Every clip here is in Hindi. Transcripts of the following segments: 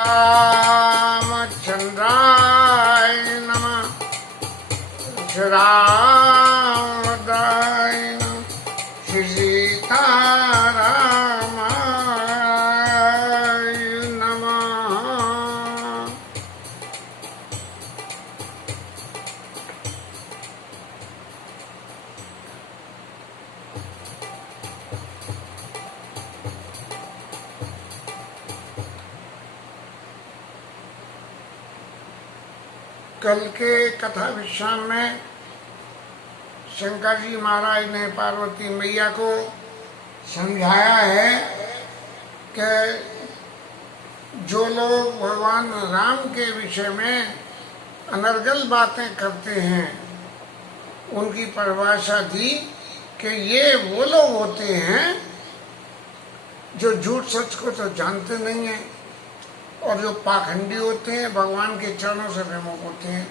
रामचंद्राय नमः। रामदाय नमः। श्री सीतारामाय नमः। कल के कथा विश्राम में शंकर जी महाराज ने पार्वती मैया को समझाया है कि जो लोग भगवान राम के विषय में अनर्गल बातें करते हैं उनकी परिभाषा दी कि ये वो लोग होते हैं जो झूठ सच को तो जानते नहीं हैं और जो पाखंडी होते हैं, भगवान के चरणों से विमुख होते हैं।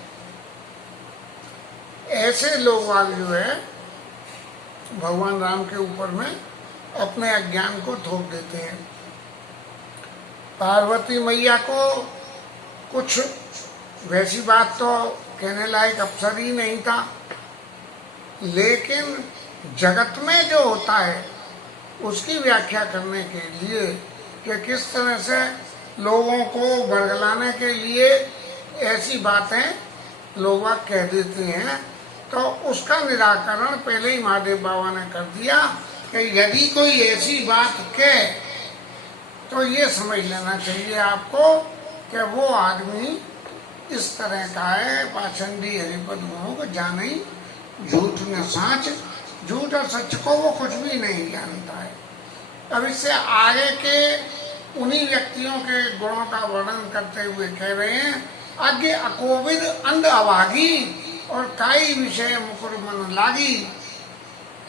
ऐसे लोग जो है भगवान राम के ऊपर में अपने अज्ञान को थोप देते हैं। पार्वती मैया को कुछ वैसी बात तो कहने लायक अवसर ही नहीं था, लेकिन जगत में जो होता है उसकी व्याख्या करने के लिए कि किस तरह से लोगों को बरगलाने के लिए ऐसी बातें लोग कह देते हैं, तो उसका निराकरण पहले ही महादेव बाबा ने कर दिया कि यदि कोई ऐसी बात कहे तो ये समझ लेना चाहिए आपको कि वो आदमी इस तरह का है, पाखंडी हरिपद को जाने झूठ न साच, झूठ और सच को वो कुछ भी नहीं जानता है। अब इससे आगे के उन्हीं व्यक्तियों के गुणों का वर्णन करते हुए कह रहे हैं, आगे अकोविद अंध अभागी और काई विषय मुकुर मन लागी।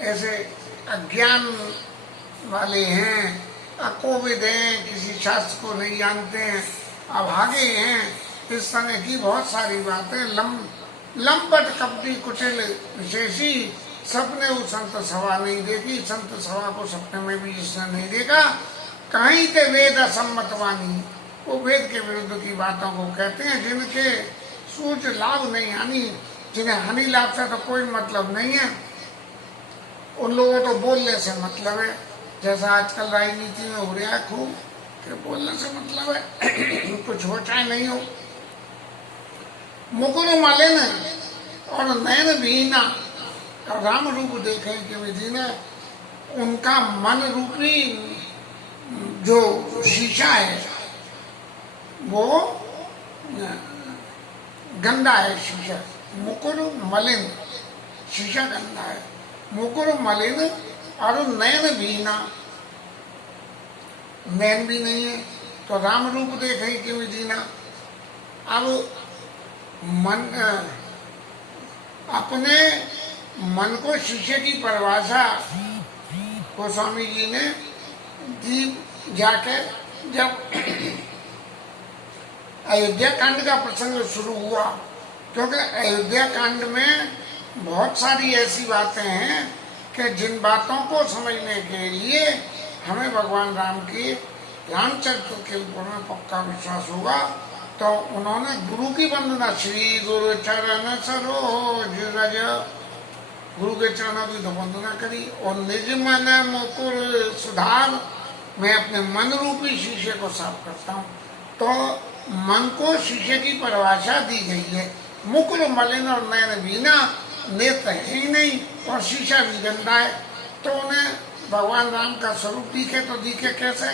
ऐसे अज्ञान वाले हैं, अकोविद हैं, किसी शास्त्र को नहीं जानते हैं, अभागे हैं, इस तरह की बहुत सारी बातें लंपट कपटी कुटिल विशेषी। सपने वो संत सभा नहीं देखी, संत सभा को सपने में भी जिसने नहीं देखा। कहीं के वेद असम्मत वाणी, वो वेद के विरुद्ध की बातों को कहते हैं, जिनके सूच लाभ नहीं, हानि, जिन्हें हानि लाभ से तो कोई मतलब नहीं है, उन लोगों को बोलने से मतलब है। जैसा आजकल राजनीति में हो रहा है खूब कि बोलने से मतलब है, कुछ हो चाहे नहीं हो। मुकुर मलिन और नयन भीना, राम रूप देखे कि विधि ने, उनका मन रूपी जो शीशा है वो गंदा है। शीशा मुकुर मलिन, शीशा गंदा है। मुकुर मलिन और नयन भीना, नयन भी नहीं है तो राम रूप देखे कि विधीना। अब मन, अपने मन को शीशे की परिभाषा गोस्वामी जी ने दी जाकर जब अयोध्या कांड का प्रसंग शुरू हुआ, क्योंकि अयोध्या कांड में बहुत सारी ऐसी बातें हैं कि जिन बातों को समझने के लिए हमें भगवान राम की रामचरित्र के ऊपर में पक्का विश्वास होगा। तो उन्होंने गुरु की वंदना, श्री गुरु चरण सरोज रज, गुरु के चरणों की तो वंदना करी और निज मन मुकुर सुधार, मैं अपने मन रूपी शीशे को साफ करता हूँ। तो मन को शीशे की परिभाषा दी गई है। मुकुर मलिन और नयन भीना, नेत्र है ही नहीं और शीशा भी गंदा है, तो उन्हें भगवान राम का स्वरूप दिखे तो दिखे कैसे?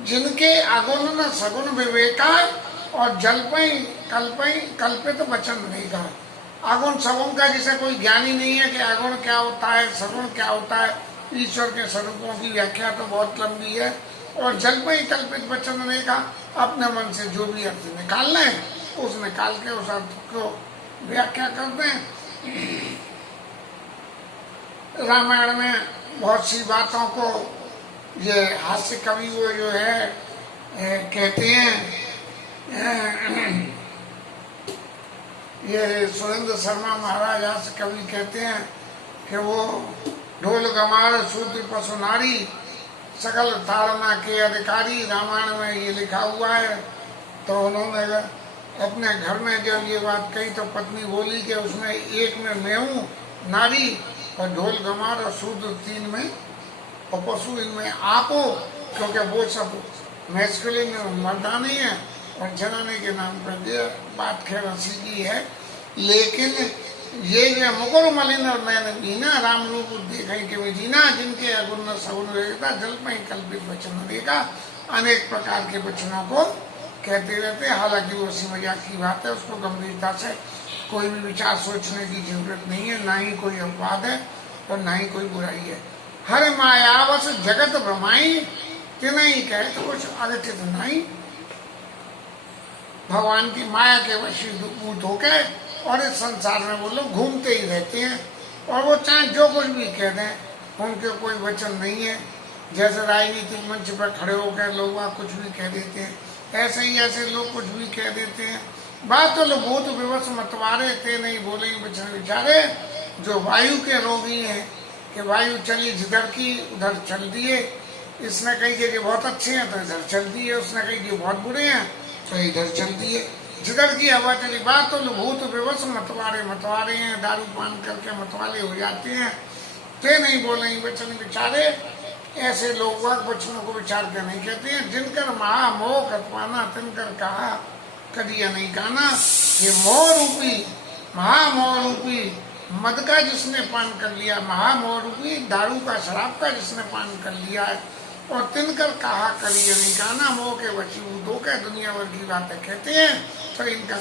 जिनके अगुण न सगुण विवेका और जलपई कल्पित वचन नहीं कहा। अगुण सगुण का जिसे कोई ज्ञान ही नहीं है कि अगुण क्या होता है, सगुण क्या होता है। ईश्वर के स्वरूपों की व्याख्या तो बहुत लंबी है, और जलपई कल्पित वचन नहीं कहा। अपने मन से जो भी अर्थ निकालना है उस निकाल के उस अर्थ को व्याख्या करते हैं। रामायण में बहुत सी बातों को ये हास्य कवि वो जो है कहते हैं, ये सुरेंद्र शर्मा महाराज हास्य कवि कहते हैं कि वो ढोल गमार शूद्र पशु नारी सकल ताड़ना के अधिकारी, रामायण में ये लिखा हुआ है। तो उन्होंने अपने घर में जब ये बात कही तो पत्नी बोली कि उसमें एक में मैं हूँ नारी और ढोल गमार और शूद्र तीन में और पशु इनमें आप हो, क्योंकि वो सब मैस्कुलिन मर्दानी है और जनाने के नाम पर ये बात खैर हंसी की है। लेकिन ये जो मुकुर मलिन और मैंने बीना राम रूप देखें कि मैं जीना, जिनके अगुण सगुण वेगता जल में कल्पित वचन देखा, अनेक प्रकार के वचनों को कहते रहते हैं। हालांकि वो हंसी मजाक की बात है, उसको गंभीरता से कोई भी विचार सोचने की जरूरत नहीं है, ना ही कोई अपवाद है और ना ही कोई बुराई है। हर मायावश जगत भ्रमाई तिनहि कहे तो कुछ अगठित नहीं। भगवान की माया के वशीभूत होकर और इस संसार में वो लोग घूमते ही रहते हैं और वो चाहे जो कुछ भी कह दें उनके कोई वचन नहीं है। जैसे राजनीतिक मंच पर खड़े होकर लोग कुछ भी कह देते हैं, ऐसे ही ऐसे लोग कुछ भी कह देते हैं। बात तो लोग भूत विवश मतवारे थे नहीं बोले वचन विचारे। जो वायु के रोगी हैं कि वायु चली जिधर की उधर चल दिए, इसने कही कि बहुत अच्छे हैं तो इधर चल दिए, उसने कही कि बहुत बुरे हैं तो इधर चल दिए, जिधर की हवा चली। बात तो भूत विवश मतवारे हैं, दारू पान करके मतवाले हो जाते हैं, ते नहीं बोले वचन विचारे। ऐसे लोग वचनों को विचार कर नहीं कहते हैं। जिनकर महामोह कतवाना तिनकर कहा कदिया नहीं कहना। ये मोह रूपी महामोह रूपी मद का जिसने पान कर लिया, महामोह रूपी दारू का शराब का जिसने पान कर लिया है और तिनकर कहा करिए नहीं कहना, मोह के वशीभूत होकर दुनिया भर की बातें कहते हैं। तो इनका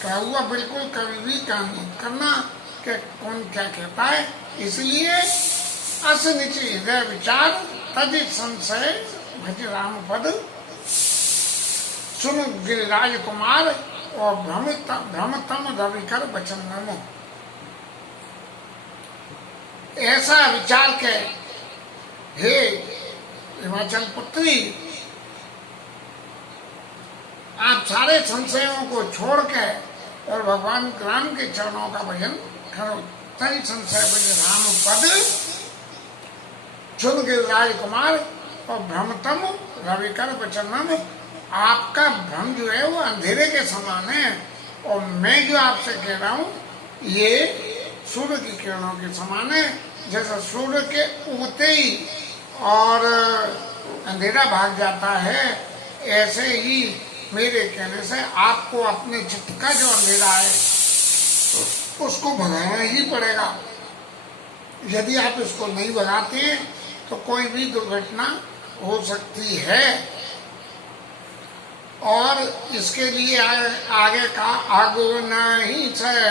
क्या हुआ बिल्कुल कभी भी काम नहीं करना कि कौन क्या कहता है। इसलिए अस नीचे हृदय विचार तज संशय भज राम पद सुन गिरिराज कुमार और भ्रमतम रविकर वचन नमो। ऐसा विचार के हे हिमाचल पुत्री, आप सारे संशयों को छोड़ के और भगवान राम के चरणों का भजन करो। तय संशय भज राम पद चुन गिरिराज कुमार और भ्रमतम रविकर वचनम। आपका भ्रम जो है वो अंधेरे के समान है और मैं जो आपसे कह रहा हूँ ये सूर्य की किरणों के समान है। जैसा सूर्य के उगते ही और अंधेरा भाग जाता है, ऐसे ही मेरे कहने से आपको अपने चित्त का जो अंधेरा है उसको भगाना ही पड़ेगा। यदि आप इसको नहीं भगाते हैं तो कोई भी दुर्घटना हो सकती है और इसके लिए आगे का आगो नहीं है।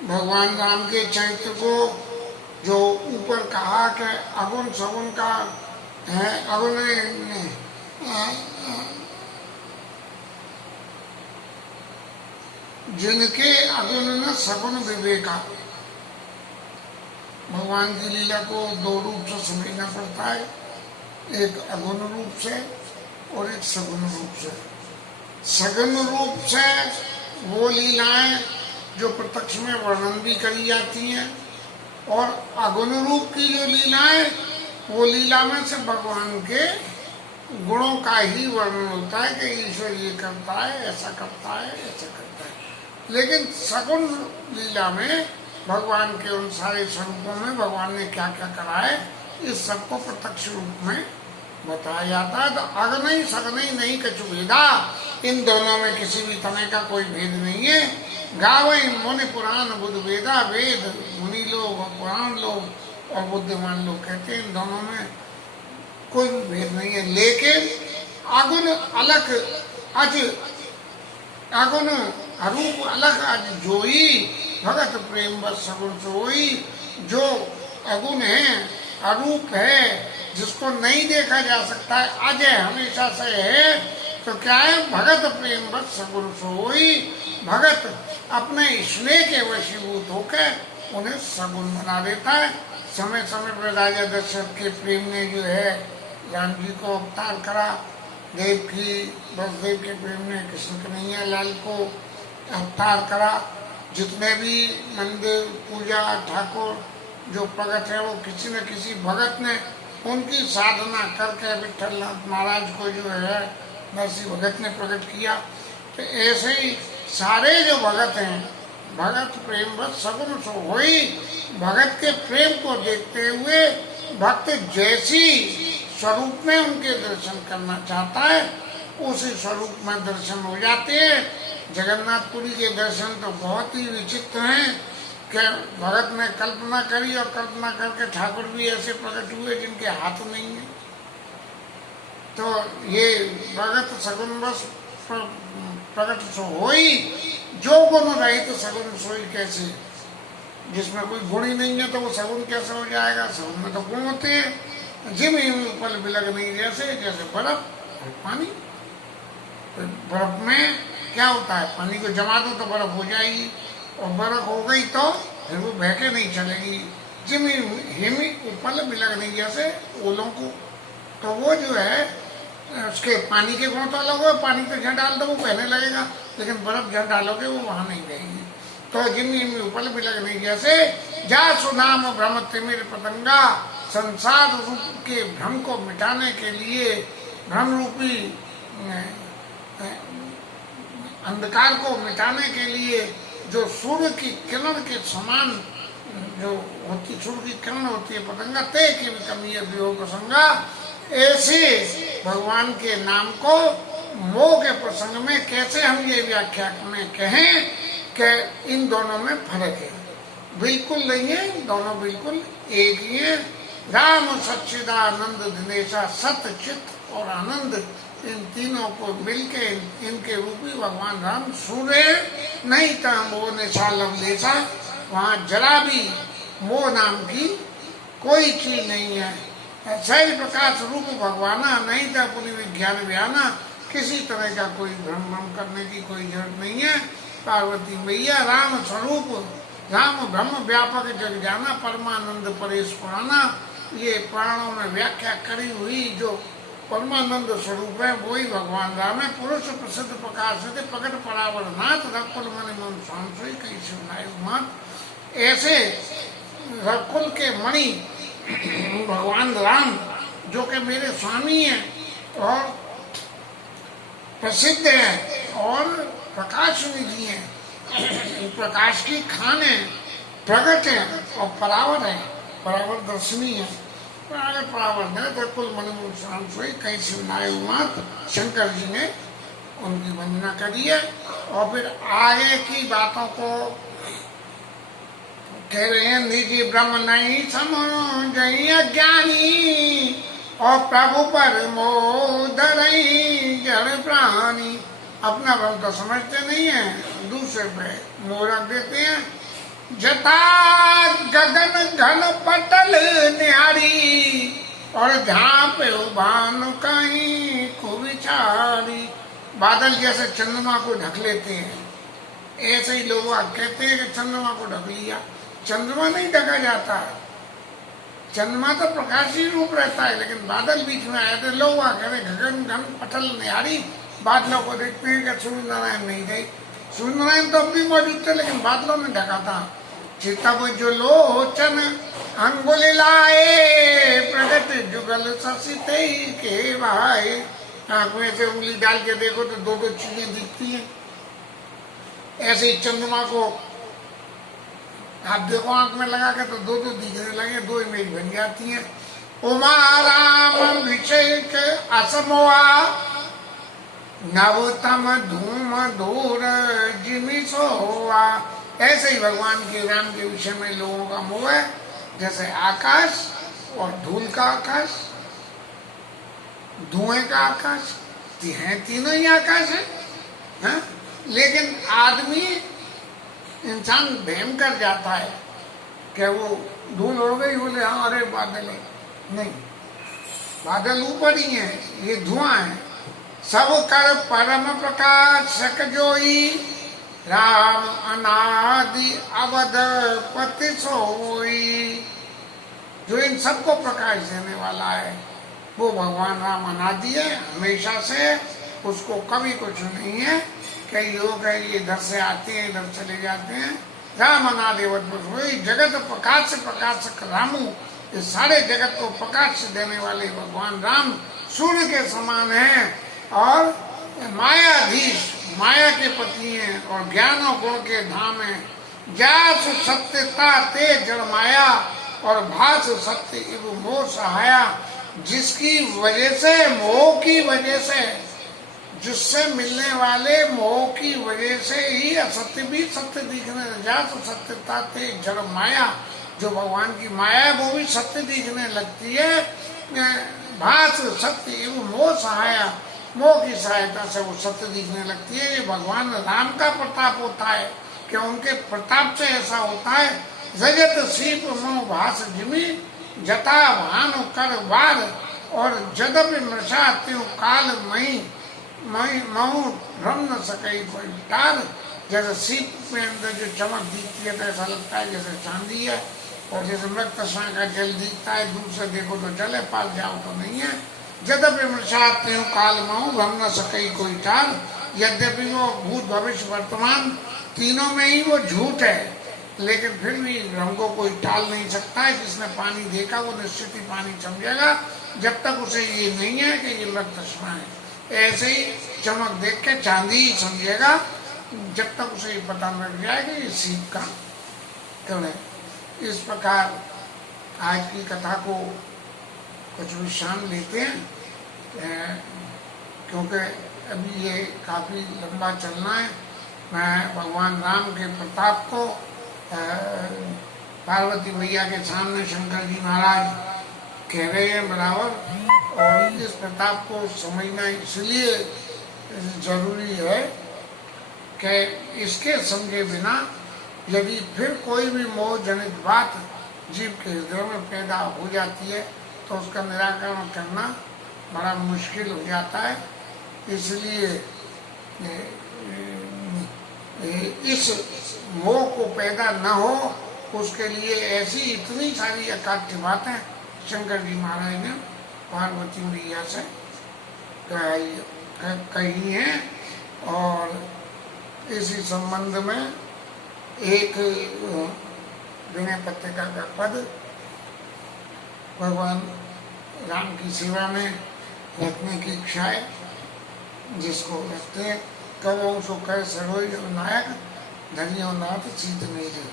भगवान राम के चरित्र को जो ऊपर कहा कि अगुण सगुण का है, अगुण जिनके अगुण न सगुण विवेका। भगवान की लीला को दो रूप से समझना पड़ता है, एक अगुण रूप से और एक सगुण रूप से। सगुण रूप से वो लीलाएं जो प्रत्यक्ष में वर्णन भी करी जाती हैं, और अगुण रूप की जो लीलाएं, वो लीला में से भगवान के गुणों का ही वर्णन होता है कि ईश्वर ये करता है, ऐसा करता है, ऐसा करता है। लेकिन सगुण लीला में भगवान के उन सारे स्वरूपों में भगवान ने क्या क्या करा है, इस सबको प्रत्यक्ष रूप में बताया जाता है। तो अग्नि सग्नि नहीं कछु भेदा, इन दोनों में किसी भी तरह का कोई भेद नहीं है। गावे मुनि पुराण बुद्ध वेदा, वेद मुनि लोग और पुराण लोग और बुद्धिमान लोग कहते हैं, इन दोनों में कोई भी भेद नहीं है। लेकिन अगुण अलग अज, अगुण अरूप अलग अज जोई, भगत प्रेम बस सगुण सोई। जो अगुण है, अरूप है, जिसको नहीं देखा जा सकता है, अज है, हमेशा से है, तो क्या है, भगत प्रेम बस सगुण सोई। भगत अपने स्नेह के वशीभूत होकर उन्हें सगुण बना देता है। समय समय पर राजा दशरथ के प्रेम ने जो है राम जी को अवतार करा, देव की वसुदेव के प्रेम ने कृष्ण कन्हैया लाल को अवतार करा। जितने भी मंदिर पूजा ठाकुर जो प्रकट है, वो किसी न किसी भगत ने उनकी साधना करके विठलनाथ महाराज को जो है नरसिंह भगत ने प्रकट किया। तो ऐसे ही सारे जो भगत हैं, भगत प्रेम बस सगुण सो होई। भगत के प्रेम को देखते हुए भक्त जैसी स्वरूप में उनके दर्शन करना चाहता है, उसी स्वरूप में दर्शन हो जाते हैं। जगन्नाथपुरी के दर्शन तो बहुत ही विचित्र हैं कि भगत ने कल्पना करी और कल्पना करके ठाकुर भी ऐसे प्रकट हुए जिनके हाथ नहीं है। तो ये भगत सगुण बस प्रकट सो होई, जो गुण रहित सगुण सोई कैसे। जिसमें कोई गुण ही नहीं है तो वो सगुण कैसे हो जाएगा। सगुण में तो गुण होते हैं। जिम पल बिलग नहीं, जैसे जैसे बर्फ और पानी। तो बर्फ में क्या होता है, पानी को जमा दो तो बर्फ हो जाएगी, और बर्फ हो गई तो फिर वो बह के नहीं चलेगी। जिम हिमी उपल बिलग नहीं, जैसे ओलों को। तो वो जो है उसके पानी के गुण तो अलग हो, पानी तो झड़ डाल दो वो बहने लगेगा, लेकिन बर्फ झड़ डालोगे वो वहां नहीं रहेगी। तो जिम उपल बिलग नहीं, जैसे जा सुनाम भ्रम तिमिर पतंगा। संसार रूप के भ्रम को मिटाने के लिए, भ्रम रूपी अंधकार को मिटाने के लिए जो सूर्य की किरण के समान जो होती, सूर्य की किरण होती है पतंगा, ते की भी कमी है वियोग प्रसंगा। ऐसे भगवान के नाम को मोह के प्रसंग में कैसे हम ये व्याख्या में कहें कि इन दोनों में फर्क है। बिल्कुल नहीं है, दोनों बिल्कुल एक ही है। राम सच्चिदानंद दिनेशा, सत्य चित्त और आनंद, इन तीनों को मिलके इनके रूपी भगवान राम सूर्य नहीं था मोह निशा लवलेशा। वहाँ जरा भी मोह नाम की कोई चीज नहीं है। शैल प्रकाश रूप भगवाना, नहीं था पूरी विज्ञान व्याना। किसी तरह का कोई भ्रम करने की कोई जरूरत नहीं है। पार्वती मैया राम स्वरूप, राम ब्रह्म व्यापक जग जाना, परमानंद परेश पुराना। ये पुराणों में व्याख्या करी हुई जो परमानंद स्वरूप है वही भगवान राम है। पुरुष प्रसिद्ध प्रकाश है प्रकट परावर नाथ, रकुल मणि मन सांसोई कहीं सुनाए मात। ऐसे रकुल के मणि भगवान राम जो कि मेरे स्वामी हैं और प्रसिद्ध हैं और प्रकाश निधि हैं, प्रकाश की खान है, प्रकट है और परावर है, परावर दर्शनी है। परावर है तो कुल मन सोई कहीं सुनाए मात। शंकर जी ने उनकी वंदना करी है। और फिर आगे की बातों को कह रहे हैं, निजी ब्रह्म नहीं समझ ज्ञानी, और प्रभु पर मोदरई जड़ प्राणी। अपना ब्रह्म तो समझते नहीं है, दूसरे पे मोह रख देते हैं। जटा गगन घन पटल न्यारी और झांपे भानु कहीं को विचारी। बादल जैसे चंद्रमा को ढक लेते हैं, ऐसे ही लोग कहते हैं कि चंद्रमा को ढक लिया। चंद्रमा नहीं ढका जाता, चंद्रमा तो प्रकाशी रूप रहता है, लेकिन बादल बीच में आए थे। लोग कहते गगन घन पटल न्यारी, बादलों को देखते हैं कि सूर्य नारायण नहीं थे। सूर्य नारायण तो अब भी मौजूद थे, लेकिन बादलों ने ढका था। चितब जो लोचन अंगुली लाए, प्रगट जुगल ससिते के भाई। आंख में से उंगली डाल के देखो तो दो दो चीजें दिखती हैं। ऐसे ही चंद्रमा को आप देखो आंख में लगा के तो दो दो दिखने लगे, दो इमेज बन जाती हैं। उमा राम अभिषेक असमोआ, नवतम धूम धूर जिमी सोआ। ऐसे ही भगवान के राम के विषय में लोगों का मोह है, जैसे आकाश और धूल का आकाश, धुएं का आकाश, हैं तीनों ही आकाश है। लेकिन आदमी इंसान वहम कर जाता है कि वो धूल उड़ गई, बोले हाँ अरे बादल है। नहीं, बादल ऊपर ही है, ये धुआं है। सब कर परम प्रकाश सक जोई, राम अनादि अवध पति सोई। जो इन सबको प्रकाश देने वाला है वो भगवान राम अनादि है, हमेशा से। उसको कभी कुछ नहीं है कई लोग है ये इधर से आते हैं इधर चले जाते हैं। राम अनादि अवध पति सोई, जगत प्रकाश प्रकाशक रामू। इस सारे जगत को प्रकाश देने वाले भगवान राम सूर्य के समान हैं और मायाधीश, माया के पति हैं और ज्ञान और गुण के धाम हैं। जासु सत्यता ते जड़ माया और भास सत्य एवं मोह सहाया। जिसकी वजह से, मोह की वजह से, जिससे मिलने वाले मोह की वजह से ही असत्य भी सत्य दिखने। जासु सत्यता ते जड़ माया, जो भगवान की माया है वो भी सत्य दिखने लगती है। भास सत्य एवं मोह सहाया, मोह की सहायता से वो सत्य दिखने लगती है। ये भगवान राम का प्रताप होता है कि उनके प्रताप से ऐसा होता है। जगत सीप मोह भास जिमी, जटा भानु कर वार और जदप मृषा त्यों काल मई महू भ्रम न सके कोई टार। जैसे सीप में अंदर जो चमक दिखती है तो ऐसा लगता है जैसे चांदी है, और जैसे मृत तस्मा का जल दिखता है, दूर से देखो तो जल है, पास जाओ तो नहीं है। यद्यपि मृषात काल महू भ्रम न सके कोई टाल। यद्यपि वो भूत भविष्य वर्तमान तीनों में ही वो झूठ है, लेकिन फिर भी हमको कोई टाल नहीं सकता है। जिसने पानी देखा वो निश्चित ही पानी समझेगा, जब तक उसे ये नहीं है कि ये मृत तस्मा है। ऐसे ही चमक देख के चांदी ही समझेगा, जब तक उसे ये पता लग जाए कि ये सीप का कण है। इस प्रकार आज की कथा को कुछ विश्राम लेते हैं, क्योंकि अभी ये काफ़ी लंबा चलना है। मैं भगवान राम के प्रताप को पार्वती मैया के सामने शंकर जी महाराज कह रहे हैं बराबर, और इस प्रताप को समझना इसलिए जरूरी है कि इसके समझे बिना यदि फिर कोई भी मोह जनित बात जीव के हृदय में पैदा हो जाती है तो उसका निराकरण करना बड़ा मुश्किल हो जाता है। इसलिए इस मोह को पैदा न हो उसके लिए ऐसी इतनी सारी अकाट्य बातें शंकर जी महाराज ने पार्वती मैया से कही हैं। और इसी संबंध में एक विनय पत्रिका का पद भगवान राम की सेवा में रखने की इच्छा है, जिसको रखते हैं। कवों सो कह सरोई नायक धनियो नाथ सीत मेरे।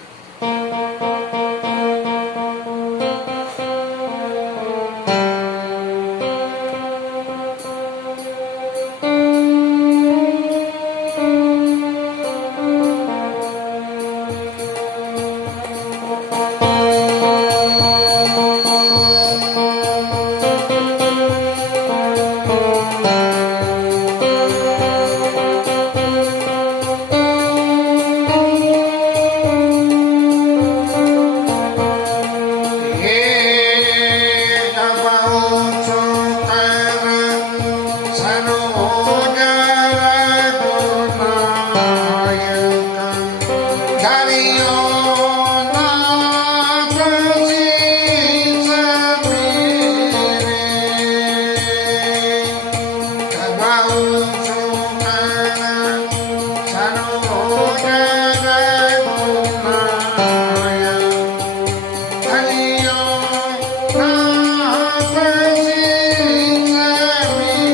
धरियो नाथ शीस मेरे, कबहु सुकन सरोज रघुनाय, धरियो नाथ शीस मेरे।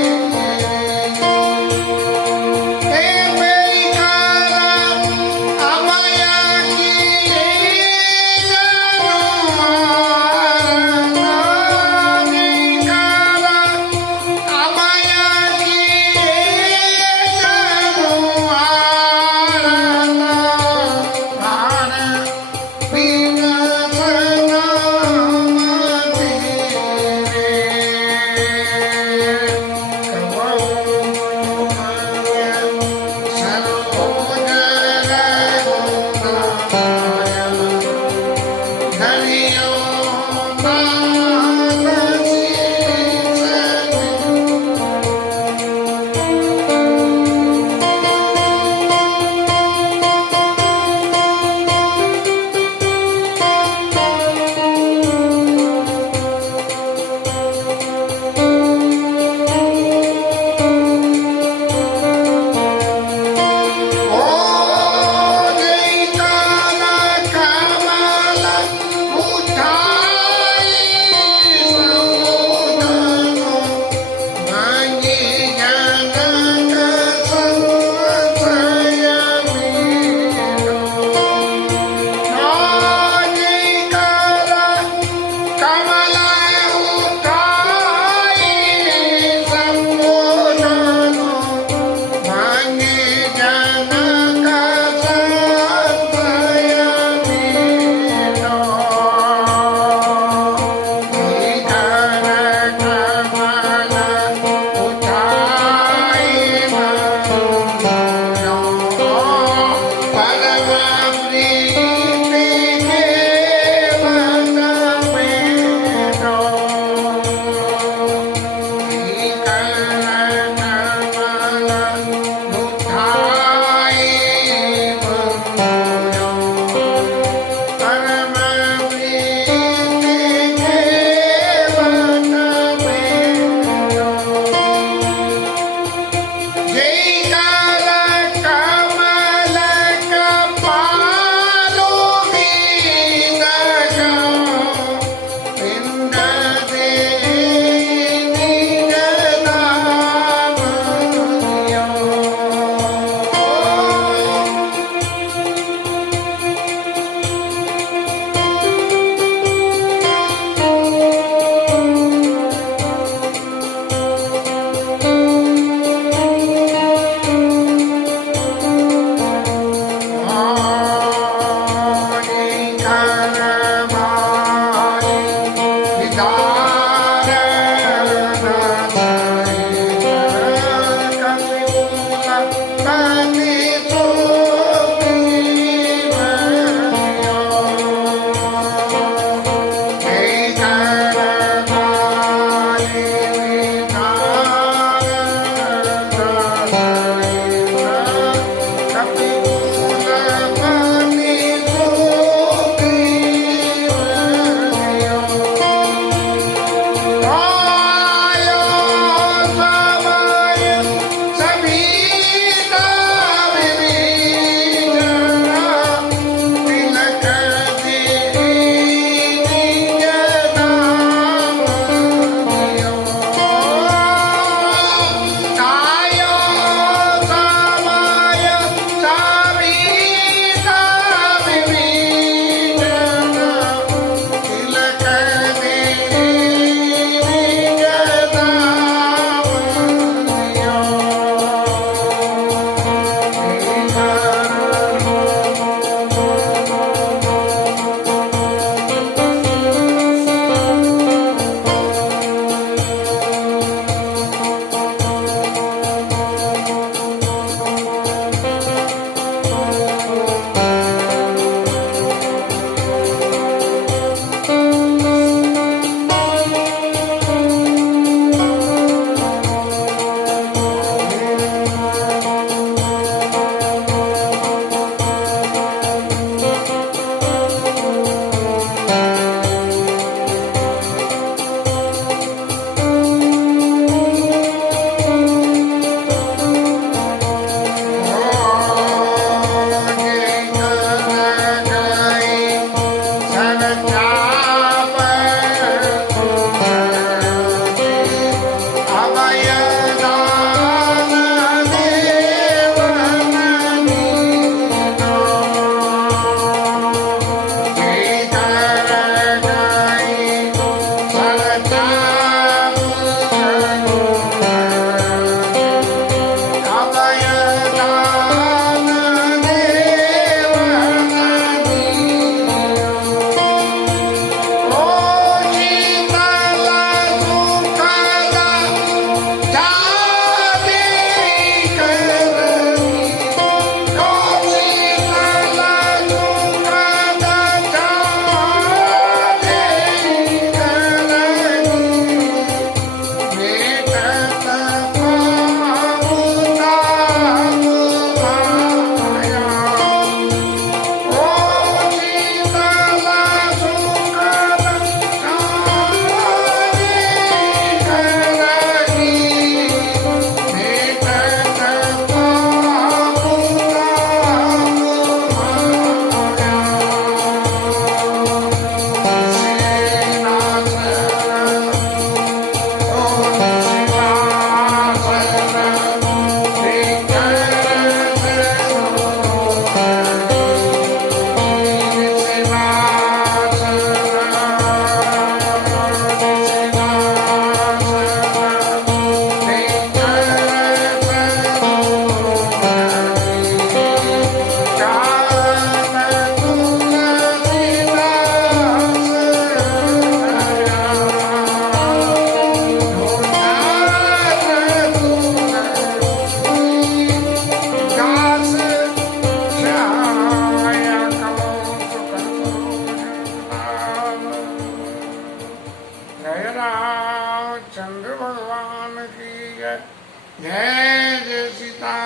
जय जय सीता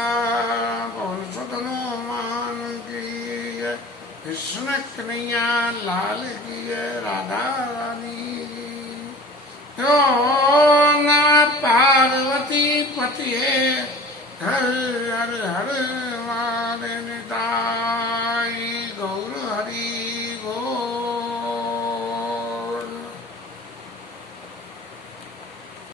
पवन सुत हनुमान की जय। कृष्ण कन्हैया लाल की जय। राधा रानी की। ओ नमः पार्वती पतिये हर हर हर महादेव।